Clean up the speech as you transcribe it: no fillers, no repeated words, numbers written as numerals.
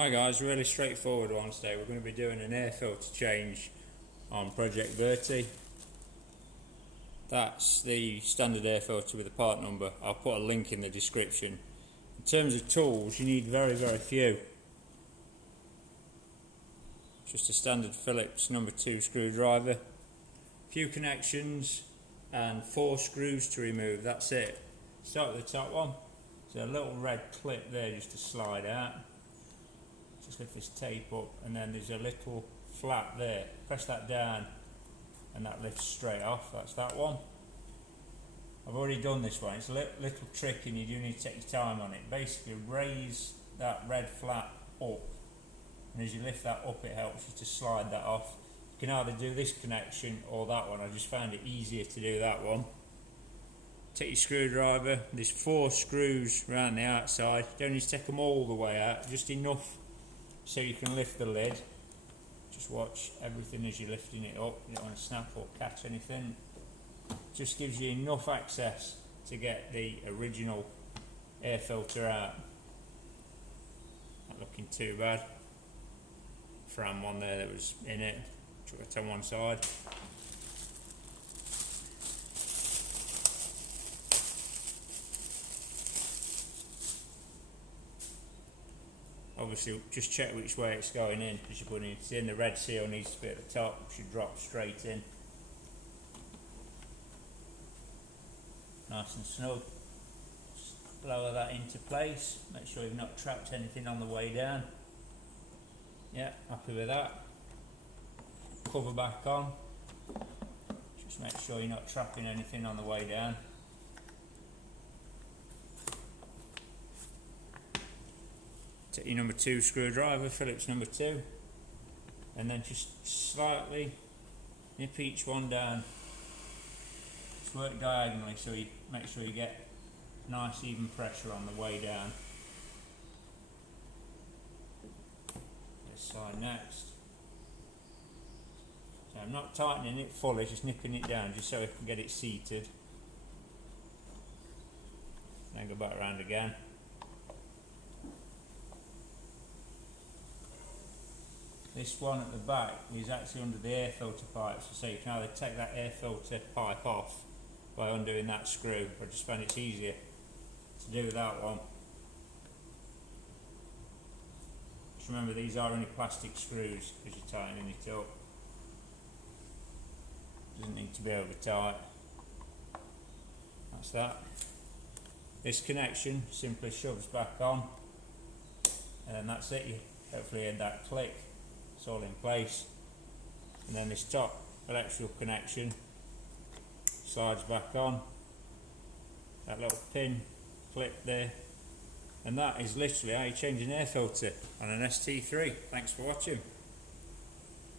Hi guys, really straightforward one today. We're going to be doing an air filter change on Project Verti. That's the standard air filter with the part number. I'll put a link in the description. In terms of tools, you need very few. Just a standard Phillips number 2 screwdriver, a few connections and 4 screws to remove. That's it. Start with the top one. There's a little red clip there just to slide out. Just lift this tape up, and then there's a little flap there. Press that down and that lifts straight off. That's that one. I've already done this one. It's a little trick and you do need to take your time on it. Basically raise that red flap up, and as you lift that up it helps you to slide that off. You can either do this connection or that one. I just found it easier to do that one. Take your screwdriver. There's 4 screws around the outside. You don't need to take them all the way out, just enough so you can lift the lid. Just watch everything as you're lifting it up. You don't want to snap or catch anything. Just gives you enough access to get the original air filter out. Not looking too bad. Fram one there that was in it. Chuck it on one side. Obviously just check which way it's going in as you're putting it in. The red seal needs to be at the top, it should drop straight in. Nice and snug. Just lower that into place, make sure you've not trapped anything on the way down. Yeah, happy with that. Cover back on. Just make sure you're not trapping anything on the way down. Take your number 2 screwdriver, Phillips number 2, and then just slightly nip each one down. Just work diagonally so you make sure you get nice even pressure on the way down. This side next. So I'm not tightening it fully, just nipping it down just so I can get it seated. Then go back around again. This one at the back is actually under the air filter pipe, so you can either take that air filter pipe off by undoing that screw, or just find it's easier to do that one. Just remember these are only plastic screws as you're tightening it up. Doesn't need to be over tight. That's that. This connection simply shoves back on, and then that's it. You hopefully heard that click. It's all in place, and then this top electrical connection slides back on. That little pin clip there, and that is literally how you change an air filter on an ST3. Thanks for watching.